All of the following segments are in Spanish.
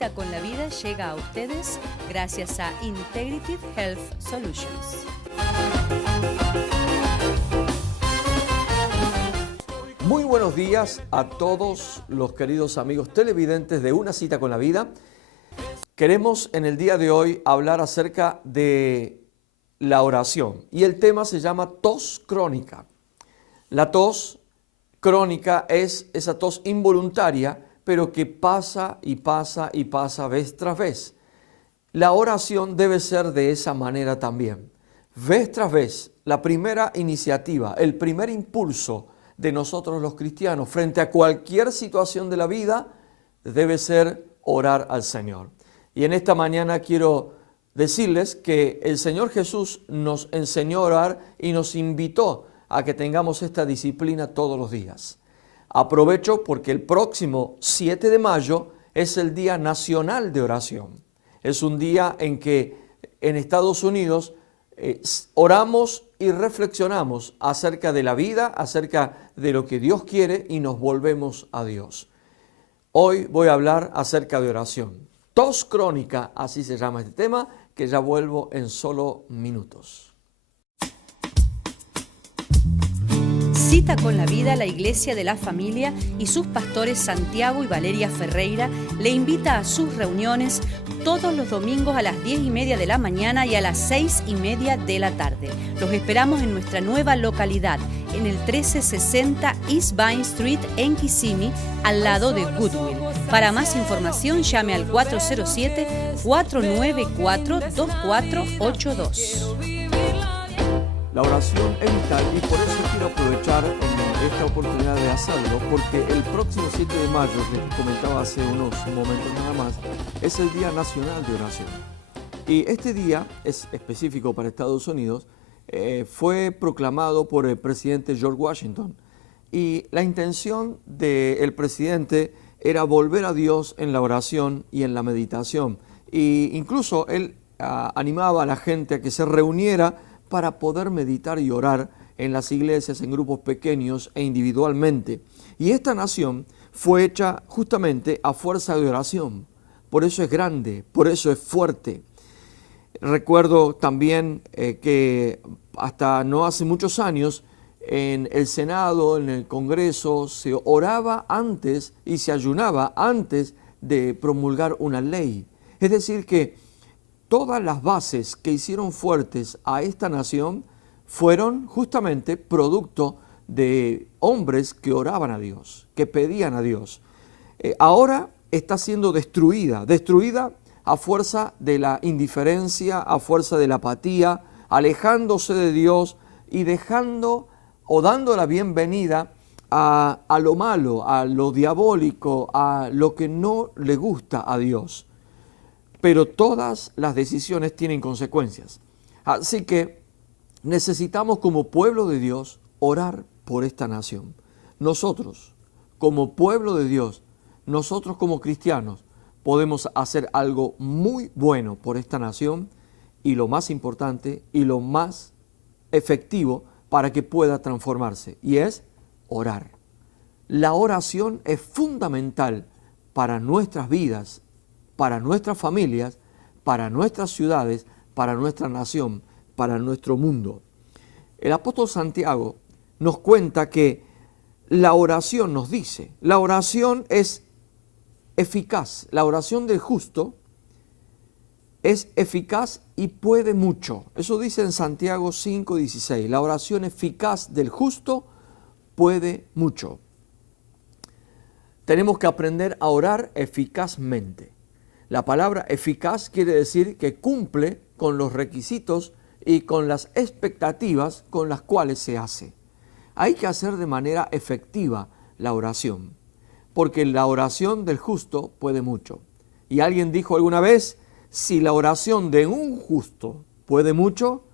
Cita con la Vida llega a ustedes gracias a Integrative Health Solutions. Muy buenos días a todos los queridos amigos televidentes de Una Cita con la Vida. Queremos en el día de hoy hablar acerca de la oración y el tema se llama tos crónica. La tos crónica es esa tos involuntaria, pero que pasa y pasa y pasa vez tras vez. La oración debe ser de esa manera también. Vez tras vez, la primera iniciativa, el primer impulso de nosotros los cristianos frente a cualquier situación de la vida debe ser orar al Señor. Y en esta mañana quiero decirles que el Señor Jesús nos enseñó a orar y nos invitó a que tengamos esta disciplina todos los días. Aprovecho porque el próximo 7 de mayo es el Día Nacional de Oración. Es un día en que en Estados Unidos oramos y reflexionamos acerca de la vida, acerca de lo que Dios quiere y nos volvemos a Dios. Hoy voy a hablar acerca de oración. Tos crónica, así se llama este tema, que ya vuelvo en solo minutos. Cita con la Vida, la Iglesia de la Familia y sus pastores Santiago y Valeria Ferreira le invita a sus reuniones todos los domingos a las 10:30 de la mañana y a las 6:30 de la tarde. Los esperamos en nuestra nueva localidad, en el 1360 East Vine Street en Kissimmee, al lado de Goodwill. Para más información llame al 407-494-2482. La oración es vital y por eso quiero aprovechar esta oportunidad de hacerlo, porque el próximo 7 de mayo, les comentaba hace unos momentos nada más, es el Día Nacional de Oración. Y este día es específico para Estados Unidos, fue proclamado por el presidente George Washington. Y la intención del presidente era volver a Dios en la oración y en la meditación. Y incluso él animaba a la gente a que se reuniera para poder meditar y orar en las iglesias, en grupos pequeños e individualmente. Y esta nación fue hecha justamente a fuerza de oración. Por eso es grande, por eso es fuerte. Recuerdo también que hasta no hace muchos años en el Senado, en el Congreso, se oraba antes y se ayunaba antes de promulgar una ley. Es decir que todas las bases que hicieron fuertes a esta nación fueron justamente producto de hombres que oraban a Dios, que pedían a Dios. Ahora está siendo destruida a fuerza de la indiferencia, a fuerza de la apatía, alejándose de Dios y dejando o dando la bienvenida a lo malo, a lo diabólico, a lo que no le gusta a Dios. Pero todas las decisiones tienen consecuencias. Así que necesitamos como pueblo de Dios orar por esta nación. Nosotros, como pueblo de Dios, nosotros como cristianos, podemos hacer algo muy bueno por esta nación y lo más importante y lo más efectivo para que pueda transformarse, y es orar. La oración es fundamental para nuestras vidas, para nuestras familias, para nuestras ciudades, para nuestra nación, para nuestro mundo. El apóstol Santiago nos cuenta que la oración nos dice, la oración es eficaz, la oración del justo es eficaz y puede mucho. Eso dice en Santiago 5:16, la oración eficaz del justo puede mucho. Tenemos que aprender a orar eficazmente. La palabra eficaz quiere decir que cumple con los requisitos y con las expectativas con las cuales se hace. Hay que hacer de manera efectiva la oración, porque la oración del justo puede mucho. Y alguien dijo alguna vez, si la oración de un justo puede mucho,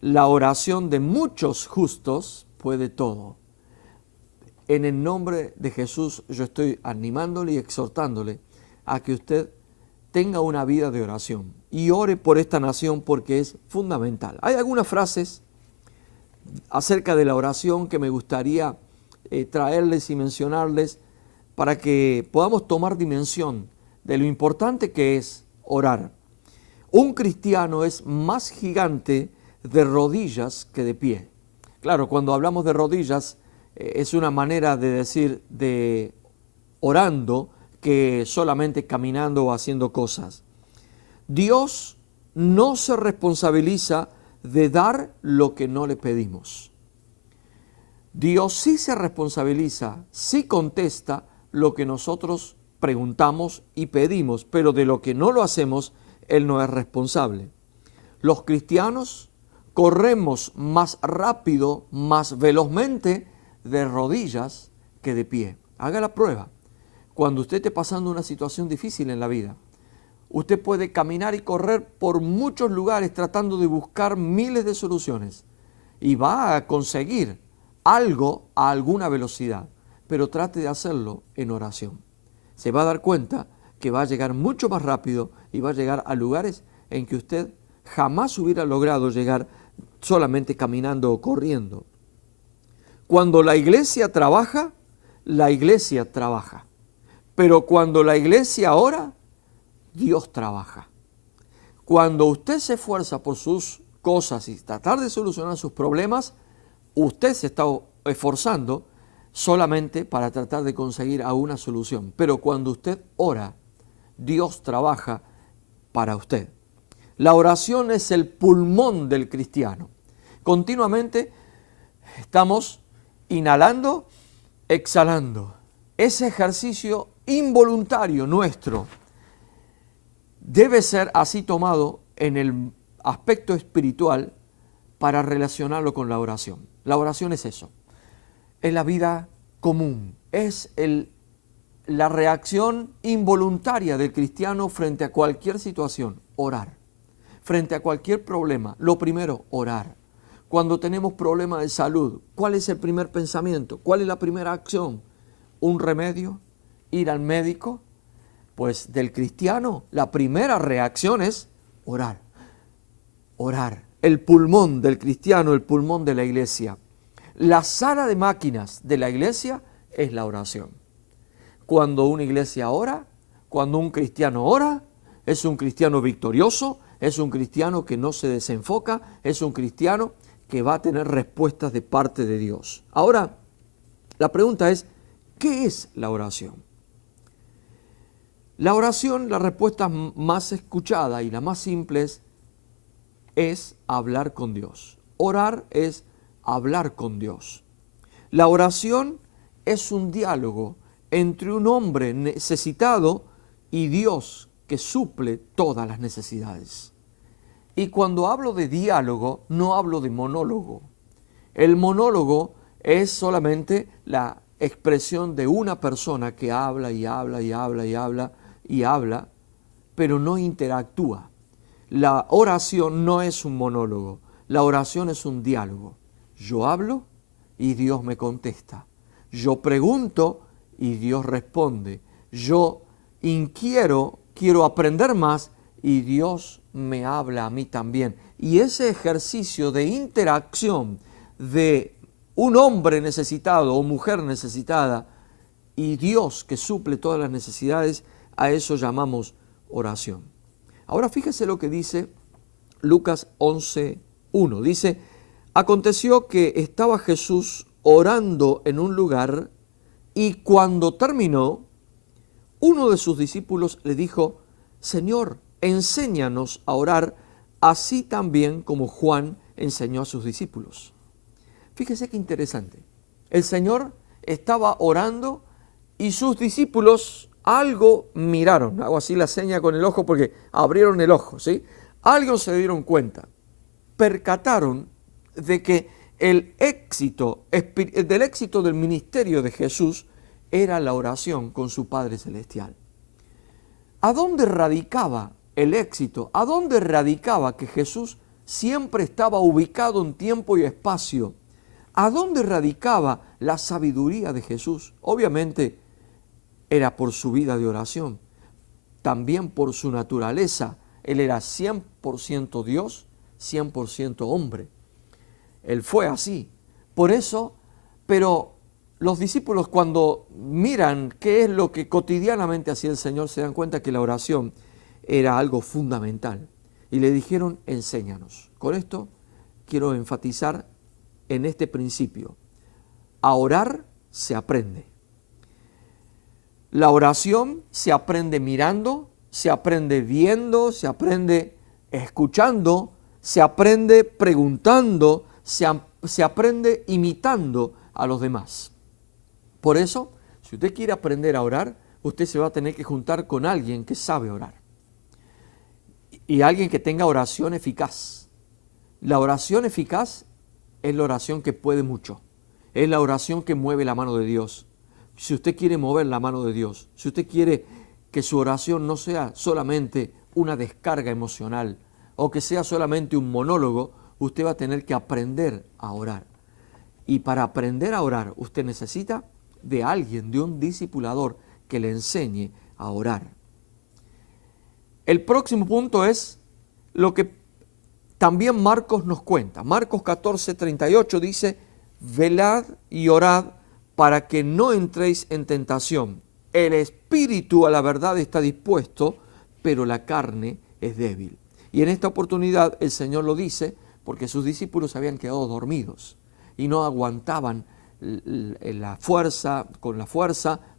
la oración de muchos justos puede todo. En el nombre de Jesús yo estoy animándole y exhortándole a que usted tenga una vida de oración y ore por esta nación porque es fundamental. Hay algunas frases acerca de la oración que me gustaría traerles y mencionarles para que podamos tomar dimensión de lo importante que es orar. Un cristiano es más gigante de rodillas que de pie. Claro, cuando hablamos de rodillas, es una manera de decir de orando que solamente caminando o haciendo cosas. Dios no se responsabiliza de dar lo que no le pedimos. Dios sí se responsabiliza, sí contesta lo que nosotros preguntamos y pedimos, pero de lo que no lo hacemos, Él no es responsable. Los cristianos corremos más rápido, más velozmente de rodillas que de pie. Haga la prueba. Cuando usted esté pasando una situación difícil en la vida, usted puede caminar y correr por muchos lugares tratando de buscar miles de soluciones y va a conseguir algo a alguna velocidad, pero trate de hacerlo en oración. Se va a dar cuenta que va a llegar mucho más rápido y va a llegar a lugares en que usted jamás hubiera logrado llegar solamente caminando o corriendo. Cuando la iglesia trabaja, pero cuando la iglesia ora, Dios trabaja. Cuando usted se esfuerza por sus cosas y tratar de solucionar sus problemas, usted se está esforzando solamente para tratar de conseguir una solución. Pero cuando usted ora, Dios trabaja para usted. La oración es el pulmón del cristiano. Continuamente estamos inhalando, exhalando. Ese ejercicio involuntario nuestro debe ser así tomado en el aspecto espiritual para relacionarlo con la oración. La oración es eso, es la vida común, es la reacción involuntaria del cristiano frente a cualquier situación, orar. Frente a cualquier problema, lo primero, orar. Cuando tenemos problemas de salud, ¿cuál es el primer pensamiento? ¿Cuál es la primera acción? ¿Un remedio? ¿Ir al médico? Pues del cristiano, la primera reacción es orar. Orar. El pulmón del cristiano, el pulmón de la iglesia. La sala de máquinas de la iglesia es la oración. Cuando una iglesia ora, cuando un cristiano ora, es un cristiano victorioso, es un cristiano que no se desenfoca, es un cristiano que va a tener respuestas de parte de Dios. Ahora, la pregunta es, ¿qué es la oración? La oración, la respuesta más escuchada y la más simple es hablar con Dios. Orar es hablar con Dios. La oración es un diálogo entre un hombre necesitado y Dios que suple todas las necesidades. Y cuando hablo de diálogo, no hablo de monólogo. El monólogo es solamente la expresión de una persona que habla y habla y habla y habla y habla, pero no interactúa. La oración no es un monólogo, la oración es un diálogo. Yo hablo y Dios me contesta. Yo pregunto y Dios responde. Yo inquiero, quiero aprender más y Dios me habla a mí también. Y ese ejercicio de interacción de un hombre necesitado o mujer necesitada y Dios que suple todas las necesidades, a eso llamamos oración. Ahora fíjese lo que dice Lucas 11:1. Dice, aconteció que estaba Jesús orando en un lugar y cuando terminó, uno de sus discípulos le dijo, Señor, enséñanos a orar así también como Juan enseñó a sus discípulos. Fíjese qué interesante. El Señor estaba orando y sus discípulos algo miraron. Hago así la seña con el ojo porque abrieron el ojo, ¿sí? Algo se dieron cuenta. Percataron de que el éxito del ministerio de Jesús era la oración con su Padre Celestial. ¿A dónde radicaba el éxito? ¿A dónde radicaba que Jesús siempre estaba ubicado en tiempo y espacio? ¿A dónde radicaba la sabiduría de Jesús? Obviamente era por su vida de oración, también por su naturaleza. Él era 100% Dios, 100% hombre. Él fue así. Por eso, pero los discípulos, cuando miran qué es lo que cotidianamente hacía el Señor, se dan cuenta que la oración era algo fundamental. Y le dijeron, enséñanos. Con esto quiero enfatizar en este principio. A orar se aprende. La oración se aprende mirando, se aprende viendo, se aprende escuchando, se aprende preguntando, se aprende imitando a los demás. Por eso, si usted quiere aprender a orar, usted se va a tener que juntar con alguien que sabe orar. Y alguien que tenga oración eficaz. La oración eficaz es la oración que puede mucho. Es la oración que mueve la mano de Dios. Si usted quiere mover la mano de Dios, si usted quiere que su oración no sea solamente una descarga emocional o que sea solamente un monólogo, usted va a tener que aprender a orar. Y para aprender a orar, usted necesita de alguien, de un discipulador que le enseñe a orar. El próximo punto es lo que también Marcos nos cuenta. Marcos 14:38 dice, velad y orad para que no entréis en tentación. El espíritu a la verdad está dispuesto, pero la carne es débil. Y en esta oportunidad el Señor lo dice porque sus discípulos habían quedado dormidos y no aguantaban la fuerza,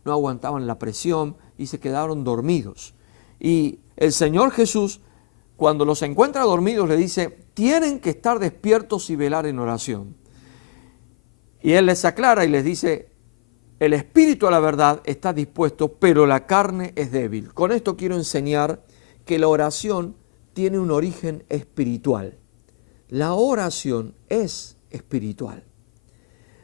no aguantaban la presión y se quedaron dormidos. Y el Señor Jesús, cuando los encuentra dormidos, le dice, tienen que estar despiertos y velar en oración. Y Él les aclara y les dice, el espíritu a la verdad está dispuesto, pero la carne es débil. Con esto quiero enseñar que la oración tiene un origen espiritual. La oración es espiritual.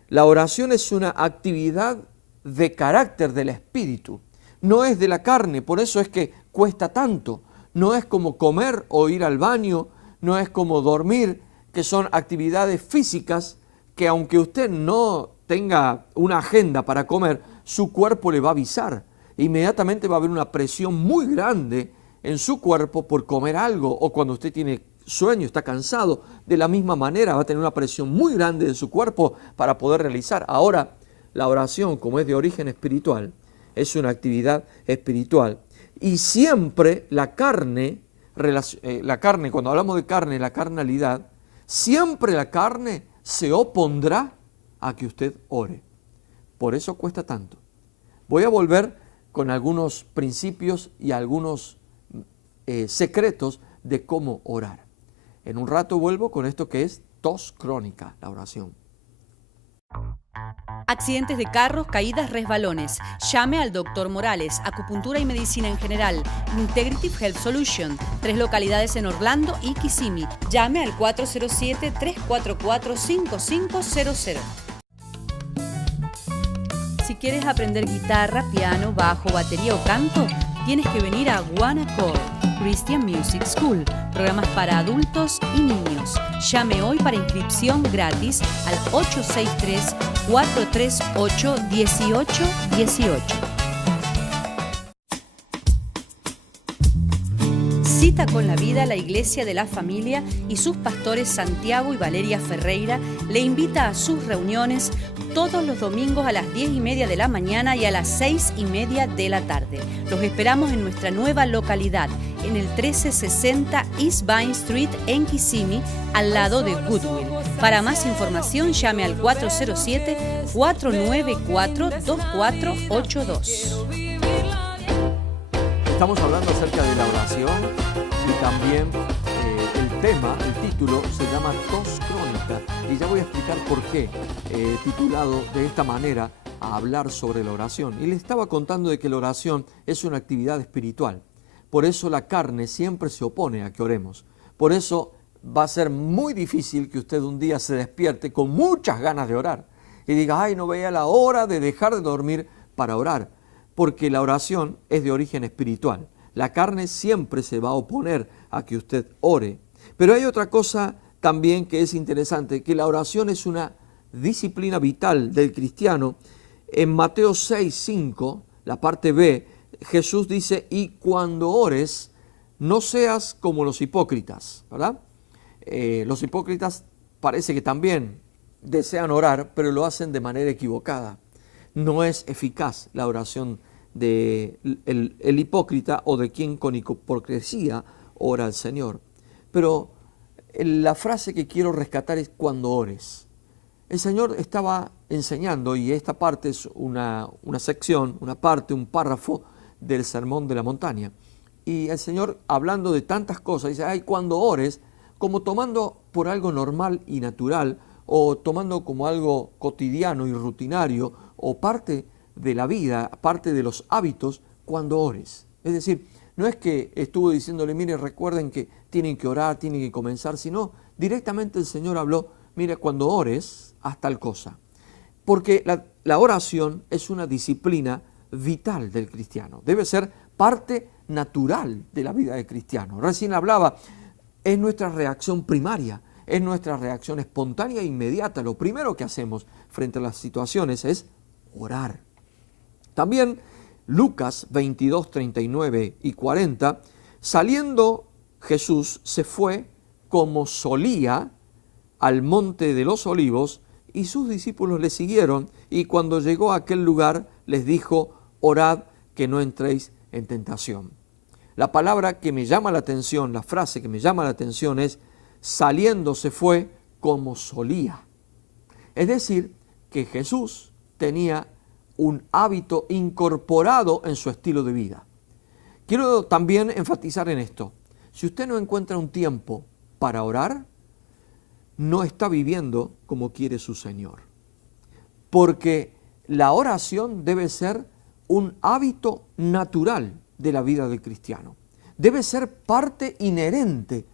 La oración es una actividad de carácter del espíritu, no es de la carne, por eso es que cuesta tanto. No es como comer o ir al baño, no es como dormir, que son actividades físicas que aunque usted no tenga una agenda para comer, su cuerpo le va a avisar. Inmediatamente va a haber una presión muy grande en su cuerpo por comer algo, o cuando usted tiene sueño, está cansado, de la misma manera va a tener una presión muy grande en su cuerpo para poder realizar. Ahora, la oración, como es de origen espiritual, es una actividad espiritual. Y siempre la carne, cuando hablamos de carne, la carnalidad, siempre la carne se opondrá a que usted ore. Por eso cuesta tanto. Voy a volver con algunos principios y algunos secretos de cómo orar. En un rato vuelvo con esto que es tos crónica, la oración. Accidentes de carros, caídas, resbalones. Llame al Dr. Morales, acupuntura y medicina en general. Integrative Health Solution, 3 localidades en Orlando y Kissimmee. Llame al 407-344-5500. Si quieres aprender guitarra, piano, bajo, batería o canto, tienes que venir a One Accord Christian Music School, programas para adultos y niños. Llame hoy para inscripción gratis al 863-438-1818. Cita con la Vida, la Iglesia de la Familia y sus pastores Santiago y Valeria Ferreira le invita a sus reuniones todos los domingos a las 10:30 de la mañana y a las 6:30 de la tarde. Los esperamos en nuestra nueva localidad, en el 1360 East Vine Street en Kissimmee, al lado de Goodwill. Para más información llame al 407-494-2482. Estamos hablando acerca de la oración y también el título se llama Tos Crónica, y ya voy a explicar por qué titulado de esta manera a hablar sobre la oración. Y le estaba contando de que la oración es una actividad espiritual. Por eso la carne siempre se opone a que oremos. Por eso va a ser muy difícil que usted un día se despierte con muchas ganas de orar y diga, ay, no veía la hora de dejar de dormir para orar, porque la oración es de origen espiritual. La carne siempre se va a oponer a que usted ore. Pero hay otra cosa también que es interesante, que la oración es una disciplina vital del cristiano. En Mateo 6:5, la parte B, Jesús dice, y cuando ores, no seas como los hipócritas, ¿verdad? Los hipócritas parece que también desean orar, pero lo hacen de manera equivocada. no es eficaz la oración de el hipócrita o de quien con hipocresía ora al Señor. Pero la frase que quiero rescatar es cuando ores. El Señor estaba enseñando, y esta parte es una sección, una parte, un párrafo del Sermón de la Montaña. Y el Señor, hablando de tantas cosas, dice, ay, cuando ores, como tomando por algo normal y natural, o tomando como algo cotidiano y rutinario, o parte de la vida, parte de los hábitos, cuando ores. Es decir, no es que estuvo diciéndole, mire, recuerden que tienen que orar, tienen que comenzar, sino directamente el Señor habló, mire, cuando ores, haz tal cosa. Porque la oración es una disciplina vital del cristiano. Debe ser parte natural de la vida del cristiano. Recién hablaba, es nuestra reacción primaria, es nuestra reacción espontánea e inmediata. Lo primero que hacemos frente a las situaciones es orar. También Lucas 22, 39 y 40, saliendo Jesús se fue como solía al monte de los olivos, y sus discípulos le siguieron, y cuando llegó a aquel lugar les dijo, orad que no entréis en tentación. La palabra que me llama la atención, la frase que me llama la atención es, saliendo se fue como solía. Es decir, que Jesús tenía un hábito incorporado en su estilo de vida. Quiero también enfatizar en esto. Si usted no encuentra un tiempo para orar, no está viviendo como quiere su Señor. Porque la oración debe ser un hábito natural de la vida del cristiano. Debe ser parte inherente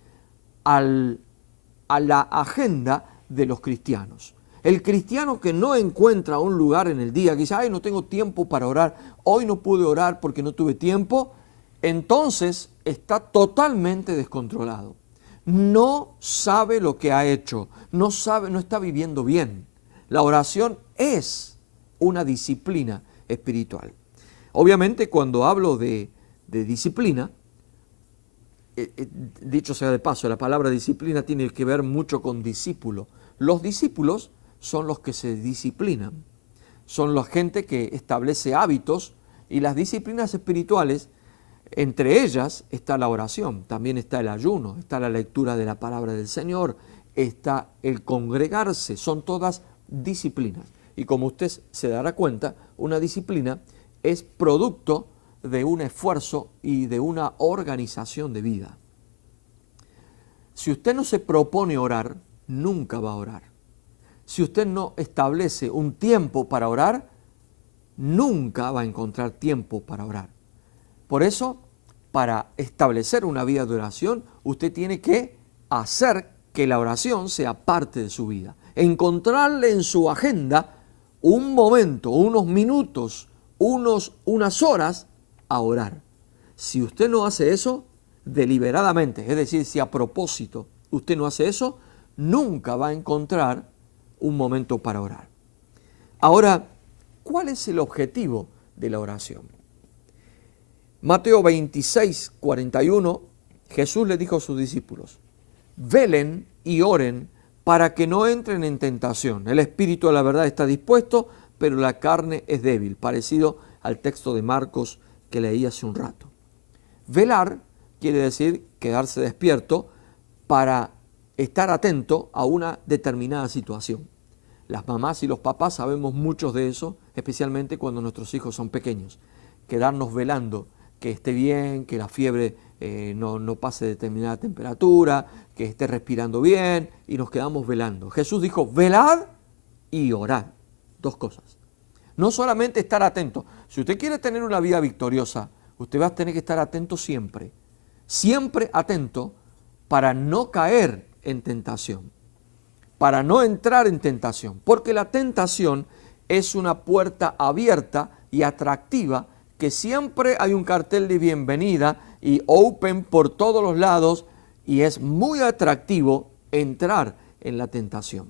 a la agenda de los cristianos. El cristiano que no encuentra un lugar en el día, que dice, ay, no tengo tiempo para orar, hoy no pude orar porque no tuve tiempo, entonces está totalmente descontrolado. No sabe lo que ha hecho, no está viviendo bien. La oración es una disciplina espiritual. Obviamente, cuando hablo de disciplina, dicho sea de paso, la palabra disciplina tiene que ver mucho con discípulo. Los discípulos son los que se disciplinan, son la gente que establece hábitos, y las disciplinas espirituales, entre ellas está la oración, también está el ayuno, está la lectura de la palabra del Señor, está el congregarse, son todas disciplinas. Y como usted se dará cuenta, una disciplina es producto de un esfuerzo y de una organización de vida. Si usted no se propone orar, nunca va a orar. Si usted no establece un tiempo para orar, nunca va a encontrar tiempo para orar. Por eso, para establecer una vida de oración, usted tiene que hacer que la oración sea parte de su vida. Encontrarle en su agenda un momento, unos minutos, unas horas a orar. Si usted no hace eso deliberadamente, es decir, si a propósito usted no hace eso, nunca va a encontrar un momento para orar. Ahora, ¿cuál es el objetivo de la oración? Mateo 26, 41, Jesús le dijo a sus discípulos, velen y oren para que no entren en tentación. El espíritu a la verdad está dispuesto, pero la carne es débil, parecido al texto de Marcos que leí hace un rato. Velar quiere decir quedarse despierto para estar atento a una determinada situación. Las mamás y los papás sabemos muchos de eso, especialmente cuando nuestros hijos son pequeños. Quedarnos velando, que esté bien, que la fiebre no pase determinada temperatura, que esté respirando bien, y nos quedamos velando. Jesús dijo, velad y orad. Dos cosas. No solamente estar atento. Si usted quiere tener una vida victoriosa, usted va a tener que estar atento siempre. Siempre atento para no caer en tentación. Para no entrar en tentación. Porque la tentación es una puerta abierta y atractiva que siempre hay un cartel de bienvenida y open por todos los lados, y es muy atractivo entrar en la tentación.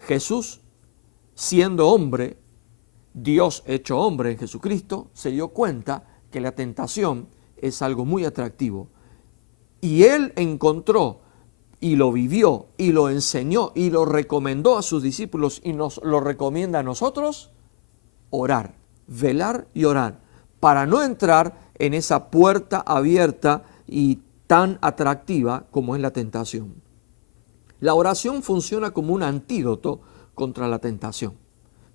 Jesús, siendo hombre, Dios hecho hombre en Jesucristo, se dio cuenta que la tentación es algo muy atractivo. Y Él encontró y lo vivió y lo enseñó y lo recomendó a sus discípulos y nos lo recomienda a nosotros, orar, velar y orar, para no entrar en esa puerta abierta y tan atractiva como es la tentación. La oración funciona como un antídoto contra la tentación.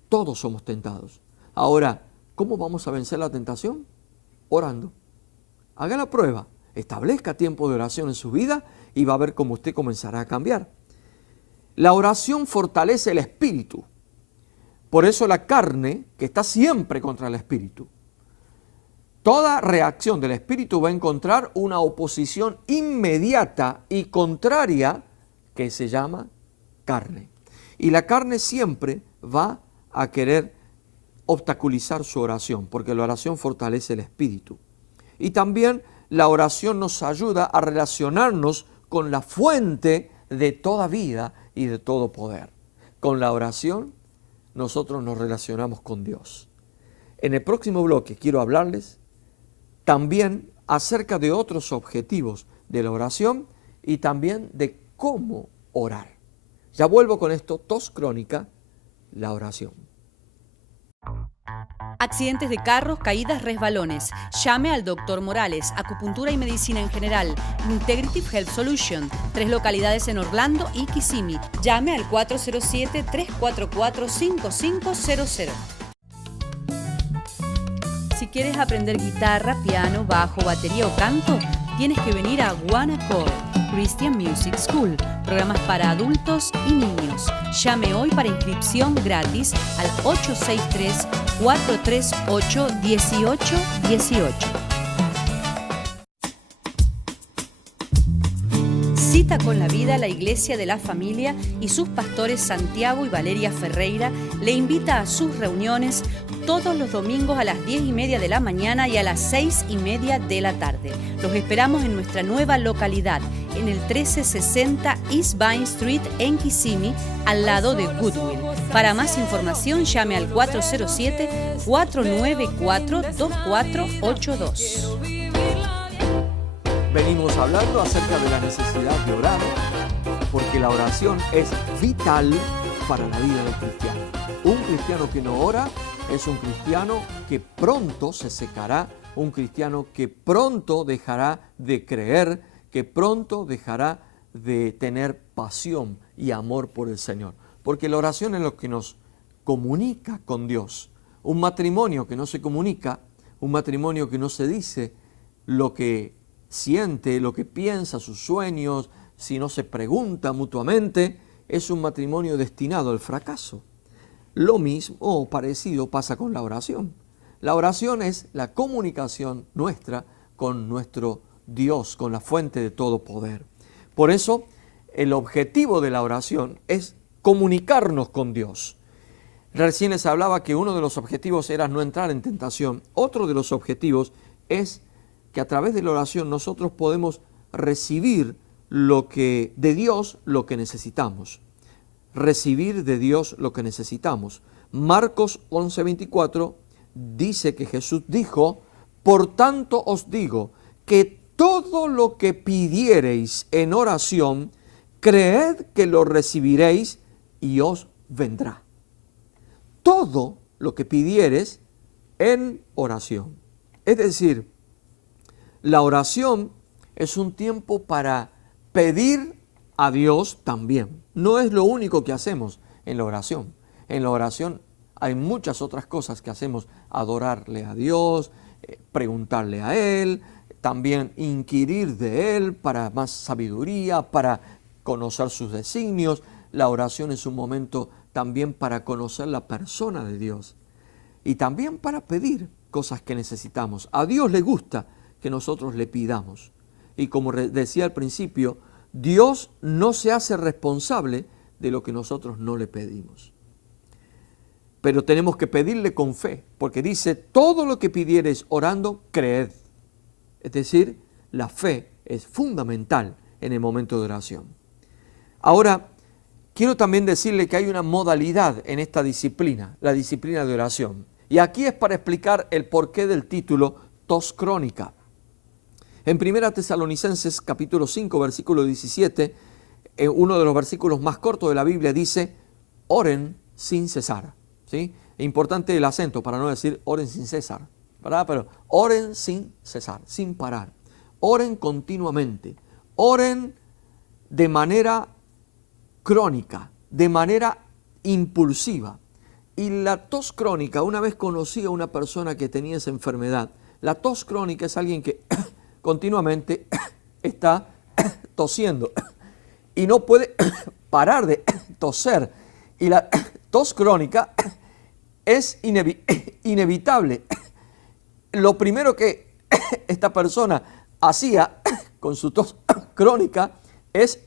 Todos somos tentados. Ahora, ¿cómo vamos a vencer la tentación? Orando. Haga la prueba, establezca tiempo de oración en su vida y va a ver cómo usted comenzará a cambiar. La oración fortalece el espíritu. Por eso la carne, que está siempre contra el espíritu, toda reacción del espíritu va a encontrar una oposición inmediata y contraria que se llama carne. Y la carne siempre va a querer obstaculizar su oración, porque la oración fortalece el espíritu. Y también la oración nos ayuda a relacionarnos con la fuente de toda vida y de todo poder. Con la oración nosotros nos relacionamos con Dios. En el próximo bloque quiero hablarles también acerca de otros objetivos de la oración y también de cómo orar. Ya vuelvo con esto, tos crónica, la oración. Accidentes de carros, caídas, resbalones. Llame al Dr. Morales, acupuntura y medicina en general. Integrative Health Solution, 3 localidades en Orlando y Kissimmee. Llame al 407-344-5500. Si quieres aprender guitarra, piano, bajo, batería o canto, tienes que venir a One Accord Christian Music School, programas para adultos y niños. Llame hoy para inscripción gratis al 863-438-1818. Cita con la Vida, la Iglesia de la Familia y sus pastores Santiago y Valeria Ferreira le invita a sus reuniones todos los domingos a las 10:30 de la mañana y a las 6:30 de la tarde. Los esperamos en nuestra nueva localidad, en el 1360 East Vine Street en Kissimmee, al lado de Goodwill. Para más información llame al 407-494-2482. Venimos hablando acerca de la necesidad de orar, porque la oración es vital para la vida del cristiano. Un cristiano que no ora es un cristiano que pronto se secará, un cristiano que pronto dejará de creer, que pronto dejará de tener pasión y amor por el Señor. Porque la oración es lo que nos comunica con Dios. Un matrimonio que no se comunica, un matrimonio que no se dice lo que siente, lo que piensa, sus sueños, si no se pregunta mutuamente, es un matrimonio destinado al fracaso. Lo mismo o parecido pasa con la oración. La oración es la comunicación nuestra con nuestro Dios, con la fuente de todo poder. Por eso, el objetivo de la oración es comunicarnos con Dios. Recién les hablaba que uno de los objetivos era no entrar en tentación. Otro de los objetivos es que a través de la oración nosotros podemos recibir de Dios lo que necesitamos. Recibir de Dios lo que necesitamos. Marcos 11:24 dice que Jesús dijo: por tanto os digo que todo lo que pidiereis en oración, creed que lo recibiréis y os vendrá. Todo lo que pidieres en oración. Es decir, la oración es un tiempo para pedir a Dios también. No es lo único que hacemos en la oración. En la oración hay muchas otras cosas que hacemos: adorarle a Dios, preguntarle a Él, también inquirir de Él para más sabiduría, para conocer sus designios. La oración es un momento también para conocer la persona de Dios y también para pedir cosas que necesitamos. A Dios le gusta que nosotros le pidamos. Y como decía al principio, Dios no se hace responsable de lo que nosotros no le pedimos. Pero tenemos que pedirle con fe, porque dice: todo lo que pidiereis orando, creed. Es decir, la fe es fundamental en el momento de oración. Ahora, quiero también decirle que hay una modalidad en esta disciplina, la disciplina de oración. Y aquí es para explicar el porqué del título tos crónica. En 1 Tesalonicenses capítulo 5, versículo 17, uno de los versículos más cortos de la Biblia dice: oren sin cesar. ¿Sí? Importante el acento para no decir oren sin cesar, ¿verdad? Pero oren sin cesar, sin parar. Oren continuamente. Oren de manera crónica, de manera impulsiva. Y la tos crónica, una vez conocí a una persona que tenía esa enfermedad. La tos crónica es alguien que continuamente está tosiendo y no puede parar de toser. Y la tos crónica es inevitable. Lo primero que esta persona hacía con su tos crónica es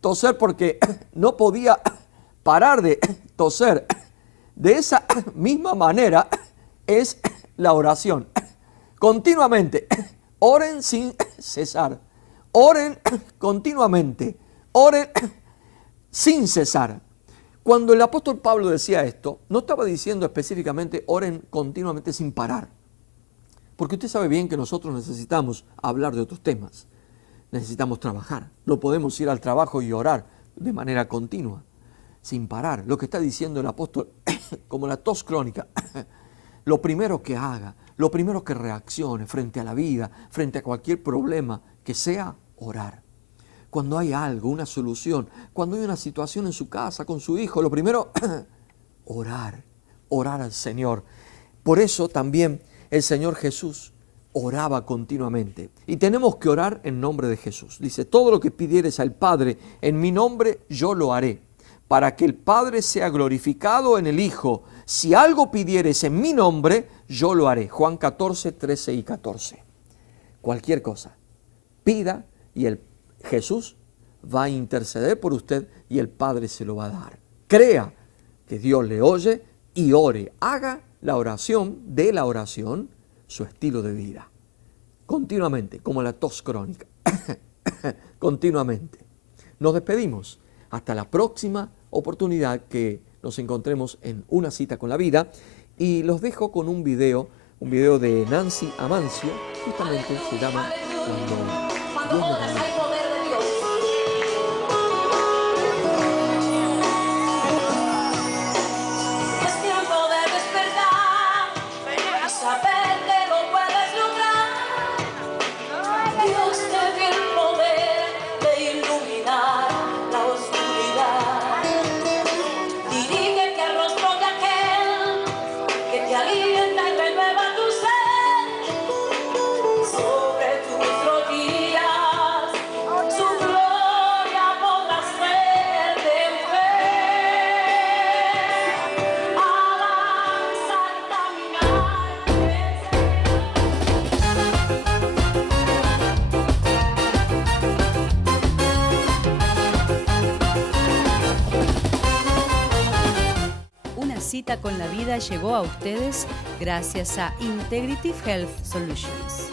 toser porque no podía parar de toser. De esa misma manera es la oración. Continuamente, oren sin cesar. Oren continuamente. Oren sin cesar. Cuando el apóstol Pablo decía esto, no estaba diciendo específicamente oren continuamente sin parar. Porque usted sabe bien que nosotros necesitamos hablar de otros temas. Necesitamos trabajar. No podemos ir al trabajo y orar de manera continua, sin parar. Lo que está diciendo el apóstol, como la tos crónica, lo primero que haga, lo primero que reaccione frente a la vida, frente a cualquier problema, que sea orar. Cuando hay algo, una solución, cuando hay una situación en su casa, con su hijo, lo primero, orar, orar al Señor. Por eso también el Señor Jesús oraba continuamente. Y tenemos que orar en nombre de Jesús. Dice, todo lo que pidieres al Padre en mi nombre, yo lo haré, para que el Padre sea glorificado en el Hijo. Si algo pidieres en mi nombre, yo lo haré. Juan 14, 13 y 14. Cualquier cosa, pida y Jesús va a interceder por usted y el Padre se lo va a dar. Crea que Dios le oye y ore. Haga la oración de la oración su estilo de vida. Continuamente, como la tos crónica. Continuamente. Nos despedimos. Hasta la próxima oportunidad que nos encontremos en Una Cita con la Vida. Y los dejo con un video de Nancy Amancio. Justamente se llama Cuando Dios me da. Cita con la Vida llegó a ustedes gracias a Integrative Health Solutions.